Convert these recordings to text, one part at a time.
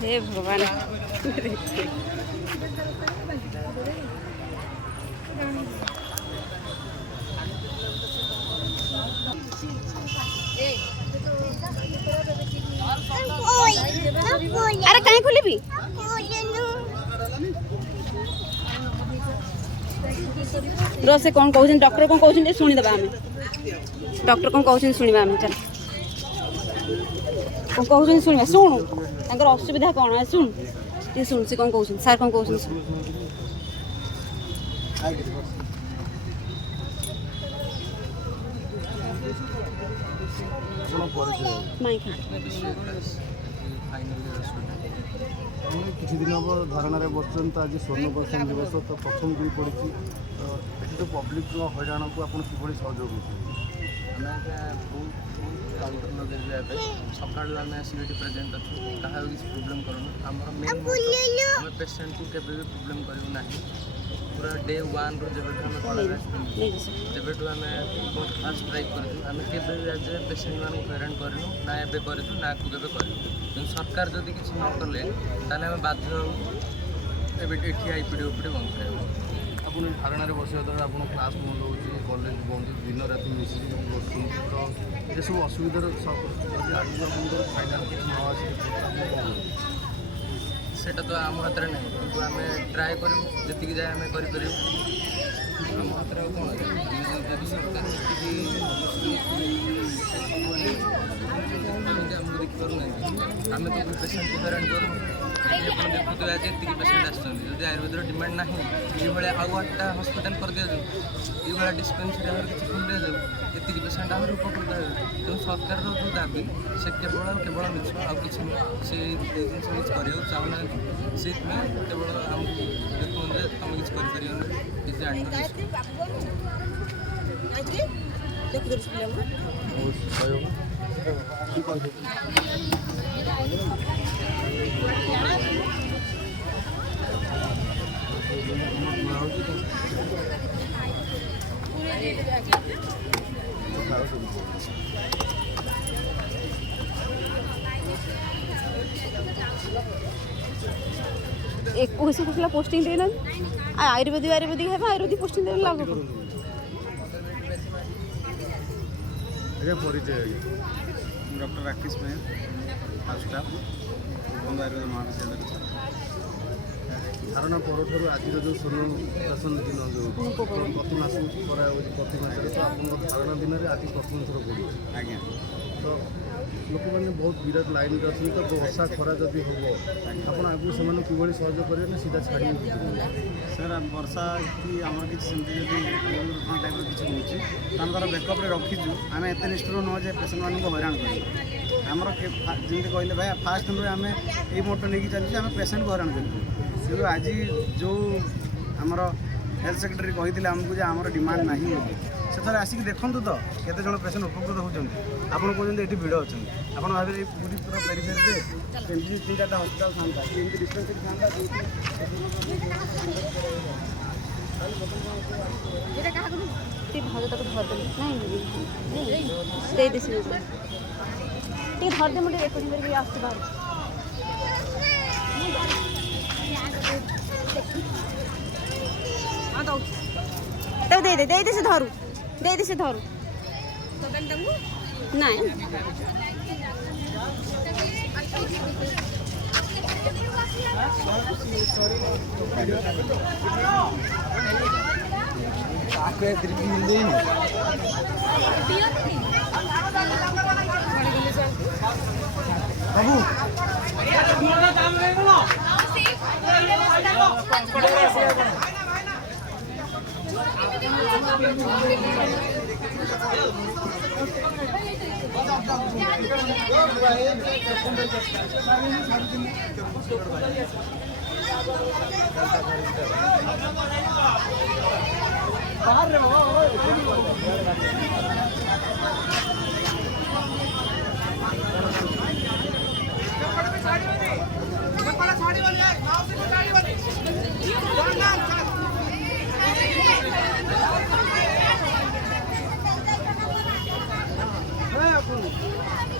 हे भगवान अरे कहीं खुली भी से कौन कहते डॉक्टर कौन कहते शुणीदे आम डॉक्टर कौन कहते शुणा आम चल कौन कहते शुणा शुणु तर असुविधा कौन है शुण ये शुण से कौन कहते सार कौन कहते शुण किसी दिन हम धारणा बसुन तो आज स्वर्ण पर्सन दिवस तो प्रथम दिन पड़ी तो पब्लिक हईराण को आप कि सहयोग काउंटर लगे सका आम सीट प्रेजेंट अच्छे क्या किसी प्रोब्लेम करूँ आम मेन आम पेसेंट को केवे भी प्रोब्लेम करूँ ना पूरा डे वन रू जब आम कलेज जब आम फास्ट ड्राइव करें एज ए पेसेंट मानक हैरान करूँ ना एवं करूँ ना आगे केवे करूँ सरकार जदि किसी न कले आम बाध्य एवं आईपीडी ओपीडी बंद कर आप धारणा बसवा द्वारा आप क्लास बंद हो कलेज बंद दिन राति मिसिक बस तो ये सब असुविधार आज फाइनाल किसी न आसे सेटा तो आम हाथ में नहीं किंतु आम ट्राए करूँ जी जाए आम कर आम हाथ में कौन जब सरकार आमको देखिपार ना आम तो पेसेंट को हैरान करूँ देखुए आज ये पेसेंट आसुँच आयुर्वेद डिमांड ना ये आउ 8टा हस्पिटाल कर दि जाऊ ये डिस्पेंसरी किसी खोल दि जाऊ ये पेसेंट आम उपकृत हो तेणु सरकार जो दाबी से केवल मिछ आ कि से जिन किसी कराया चाहूना से केवल आमको देखुन तुम किसी कर एक कुछ पोस्टिंग देना आयुर्वेदिक है आयुर्वेदिक पोस्टिंग देने लाभ कौन परिचय डॉक्टर राकेश मेहर हाउस स्टाफ आयुर्वेद महाविद्यालय धारणा पर आज जो स्वर्ण दिन जो प्रति मास प्रति मास तो आप धारणा दिन में आज प्रथम थर पड़े आज्ञा तो लोक मैंने बहुत विराट लाइन में अच्छे तो वर्षा खरा जदि हम आप आगे से कि सहयोग करेंगे सीधा छाड़ी सर वर्षा कि आम किसी टाइप किसी हो तार बैकअप्रे रखीचु आम एत निष्ठुर नुह जे पेसेंट मानक हैरान कर आमर जमी कहले भाई फास्ट दिन आम ये मोटो नहीं चलते आम पेसेंट को हैरान करूँ आज जो आमर हेल्थ सेक्रेटरी कहते आमको आमर डिमांड ना से थे आसिक देखूँ तो केते जन पेसेंट उपकृत होती आप कहते ये भिड़ अच्छा आप भावे पूरी पूरा पेरिफेरी से 3-4टा हस्पिटाल था डिस्पेंसरी धरदे मुझे रेकर्डिंग करके आस दे से धरू दे से धरू नहीं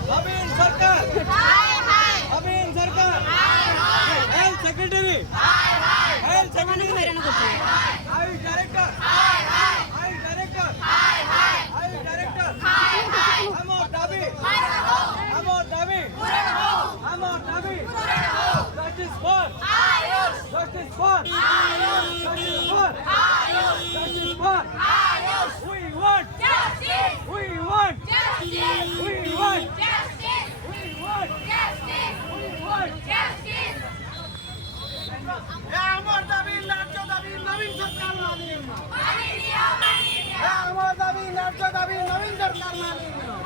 नवीन सरकार ସେମାନଙ୍କୁ ହଇରାଣ କରୁଛନ୍ତି। আমার দাবি ন্যায্য দাবি নবীন সরকার মানিয়ে নাও। আমার দাবি ন্যায্য দাবি নবীন সরকার মানিয়ে নাও।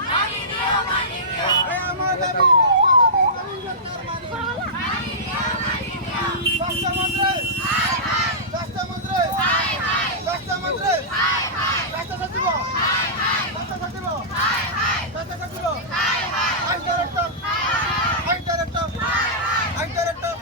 আমার দাবি নবীন সরকার মানিয়ে নাও। স্বাস্থ্যমন্ত্রী স্বাস্থ্যমন্ত্রী স্বাস্থ্যমন্ত্রী স্বাস্থ্য সচিব স্বাস্থ্য সচিব স্বাস্থ্য সচিব আইন ডাইরেক্টর আইন ডাইরেক্টর আইন ডাইরেক্টর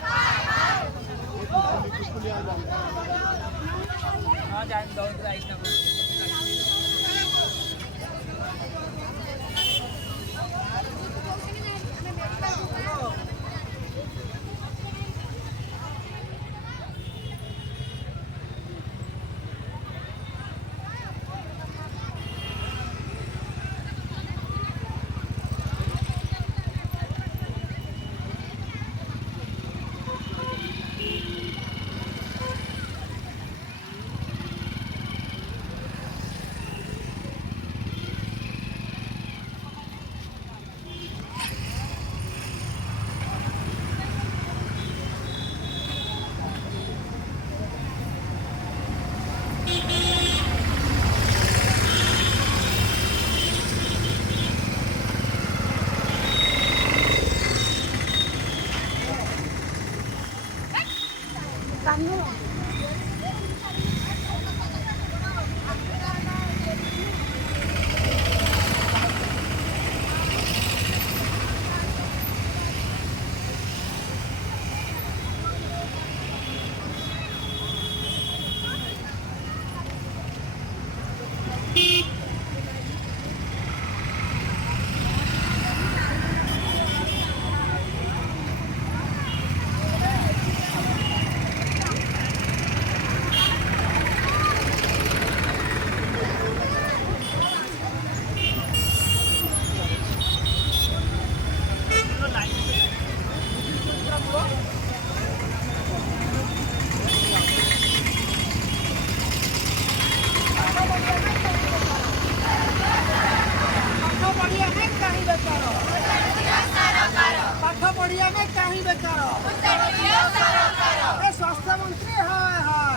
स्वास्थ्य मंत्री हाय हाय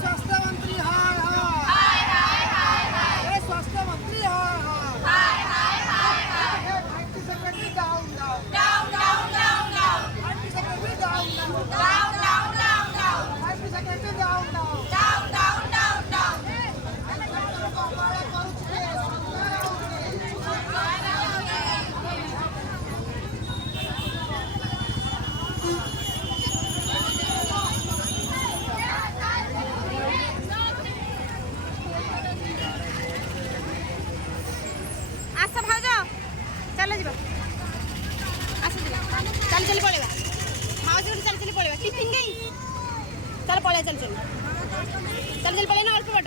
स्वास्थ्य मंत्री हाय हाय स्वास्थ्य मंत्री हाय IT secretary down IT secretary down चल जी आस चल चल पड़ेगा माउसी चल चल पड़ेगा टिफिन गई चल पड़े चल चल चल चल पड़े ना अल्प बाट